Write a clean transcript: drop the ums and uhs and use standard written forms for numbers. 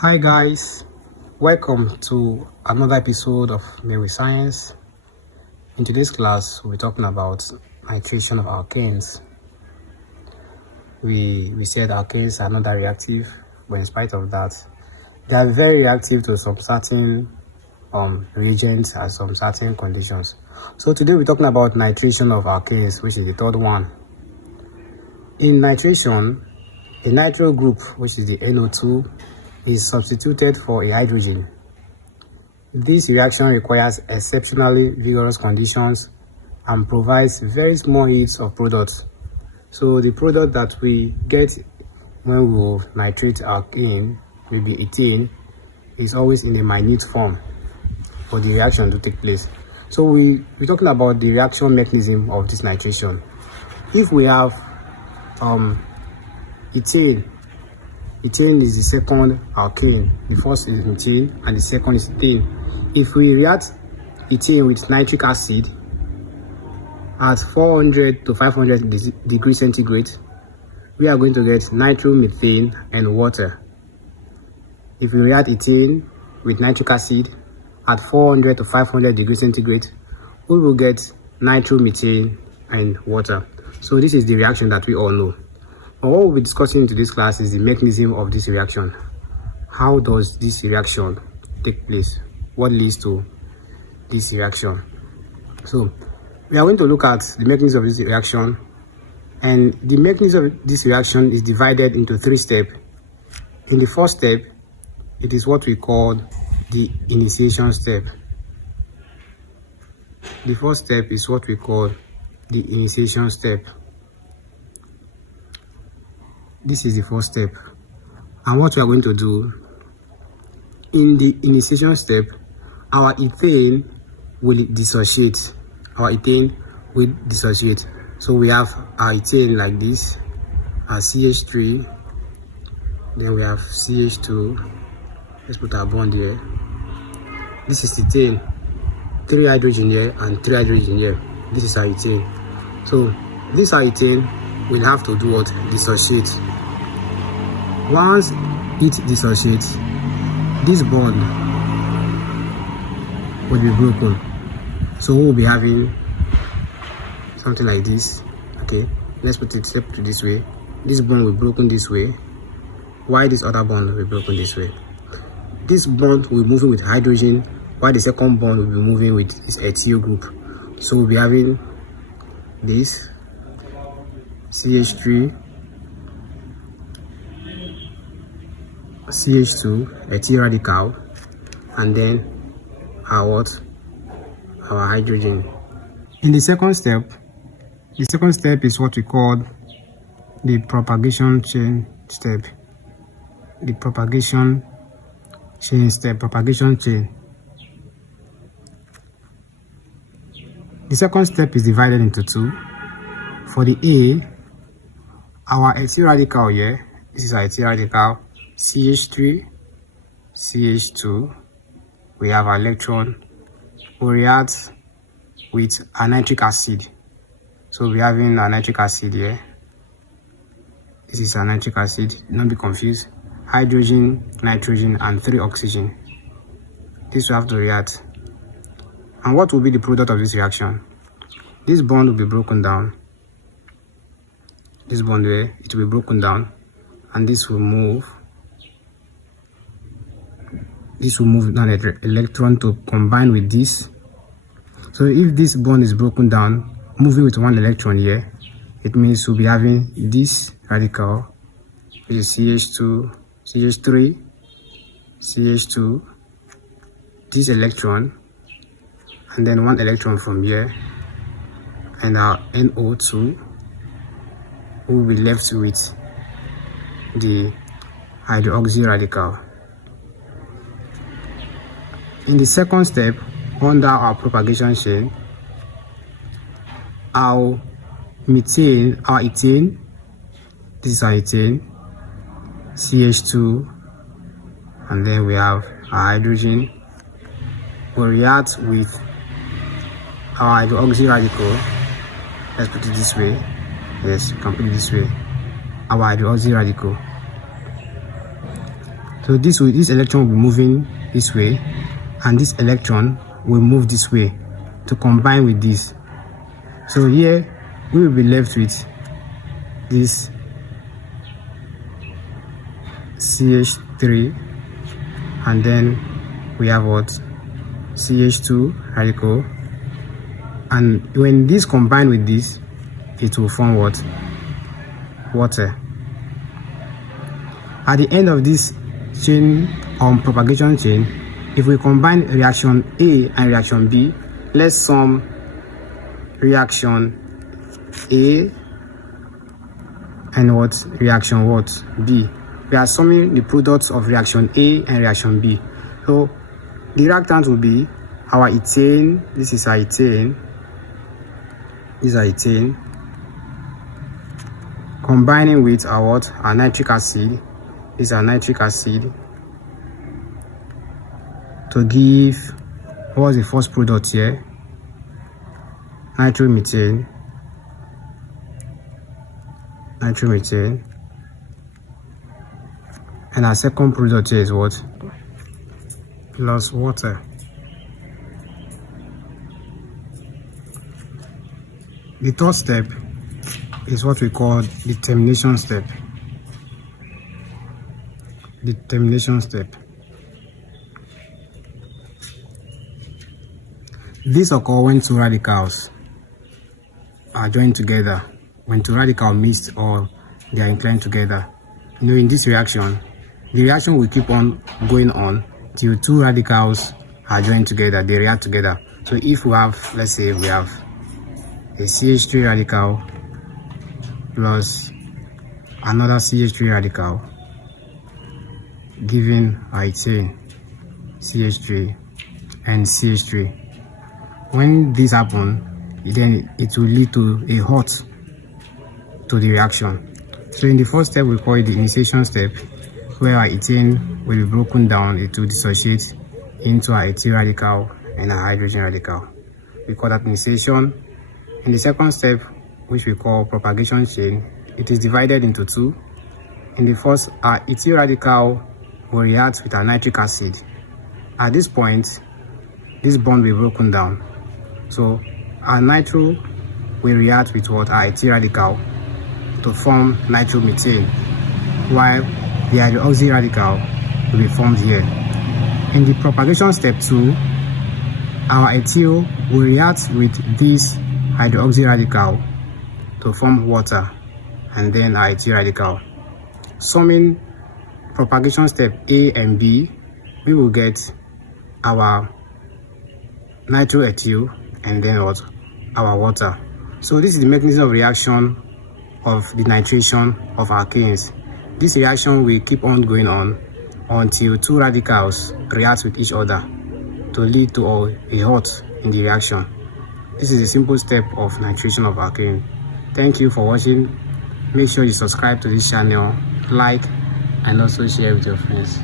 Hi guys, welcome to another episode of Mary Science. In today's class, we'll be talking about nitration of alkanes. We said alkanes are not that reactive, but in spite of that, they are very reactive to some certain reagents and some certain conditions. So today we're talking about nitration of alkanes, which is the third one. In nitration, a nitro group, which is the NO2, is substituted for a hydrogen. This reaction requires exceptionally vigorous conditions and provides very small heats of products. So the product that we get when we nitrate alkane, maybe ethane, is always in a minute form for the reaction to take place. So we're talking about the reaction mechanism of this nitration. If we have ethane is the second alkane. The first is ethane and the second is ethane. If we react ethane with nitric acid at 400 to 500 degrees centigrade, we are going to get nitromethane and water. If we react ethane with nitric acid at 400 to 500 degrees centigrade, we will get nitromethane and water. So this is the reaction that we all know. What we'll be discussing in today's class is the mechanism of this reaction. How does this reaction take place? What leads to this reaction? So we are going to look at the mechanism of this reaction, and the mechanism of this reaction is divided into three steps. In the first step, it is what we call the initiation step. The first step is what we call the initiation step. This is the first step, and what we are going to do in the initiation step, our ethane will dissociate. So we have our ethane like this, our CH3, then we have CH2. Let's put our bond here. This is ethane, 3 hydrogen here and 3 hydrogen here. This is our ethane. So this our ethane will have to do what? Dissociate. Once it dissociates, this bond will be broken. So we'll be having something like this. Okay, let's put it this way. This bond will be broken this way, while this other bond will be broken this way. This bond will be moving with hydrogen, while the second bond will be moving with this ethyl group. So we'll be having this CH3, CH2, ethyl radical, and then our hydrogen. In the second step is what we call the propagation chain step. The propagation chain. The second step is divided into two. For the A, our ethyl radical here, this is our ethyl radical, CH3, CH2, we have our electron, we react with a nitric acid. So we're having a nitric acid here. This is a nitric acid, don't be confused. Hydrogen, nitrogen, and 3 oxygen. This will have to react. And what will be the product of this reaction? This bond will be broken down. This bond here, it will be broken down, and this will move. This will move down an electron to combine with this. So if this bond is broken down, moving with one electron here, it means we'll be having this radical, which is CH2, CH3, CH2, this electron, and then one electron from here, and our NO2 will be left with the hydroxy radical. In the second step, under our propagation chain, our ethane, this is our ethane, CH2, and then we have our hydrogen, will react with our hydroxy radical. Let's put it this way. Yes, you can put it this way. Our hydroxy radical. So So this electron will be moving this way, and this electron will move this way to combine with this. So here we will be left with this CH3, and then we have what? CH2 radical, and when this combine with this, it will form what? Water. At the end of this chain propagation chain, if we combine reaction A and reaction B, let's sum reaction A and what? Reaction what? B. We are summing the products of reaction A and reaction B. So the reactant will be our ethane. This is our ethane. This is our ethane. Combining with our what? Our nitric acid. This is our nitric acid. To give, what was the first product here? Nitromethane. Nitromethane. And our second product here is what? Plus water. The third step is what we call the termination step. The termination step. This occurs when two radicals are joined together, when two radicals mixed or they are inclined together. In this reaction, the reaction will keep on going on till two radicals are joined together, they react together. So if we have, let's say we have a CH3 radical plus another CH3 radical, giving ethane, CH3 and CH3. When this happens, then it will lead to a hot to the reaction. So in the first step, we call it the initiation step, where our ethane will be broken down. It will dissociate into our ethyl radical and our hydrogen radical. We call that initiation. In the second step, which we call propagation chain, it is divided into two. In the first, our ethyl radical will react with our nitric acid. At this point, this bond will be broken down. So our nitro will react with what? Our ethyl radical to form nitromethane, while the hydroxy radical will be formed here. In the propagation step 2, our ethyl will react with this hydroxy radical to form water, and then our ethyl radical. Summing propagation step A and B, we will get our nitroethyl and then what? Our water. So this is the mechanism of reaction of the nitration of alkanes. This reaction will keep on going on until two radicals react with each other to lead to a hot in the reaction. This is a simple step of nitration of alkane. Thank you for watching. Make sure you subscribe to this channel, like, and also share with your friends.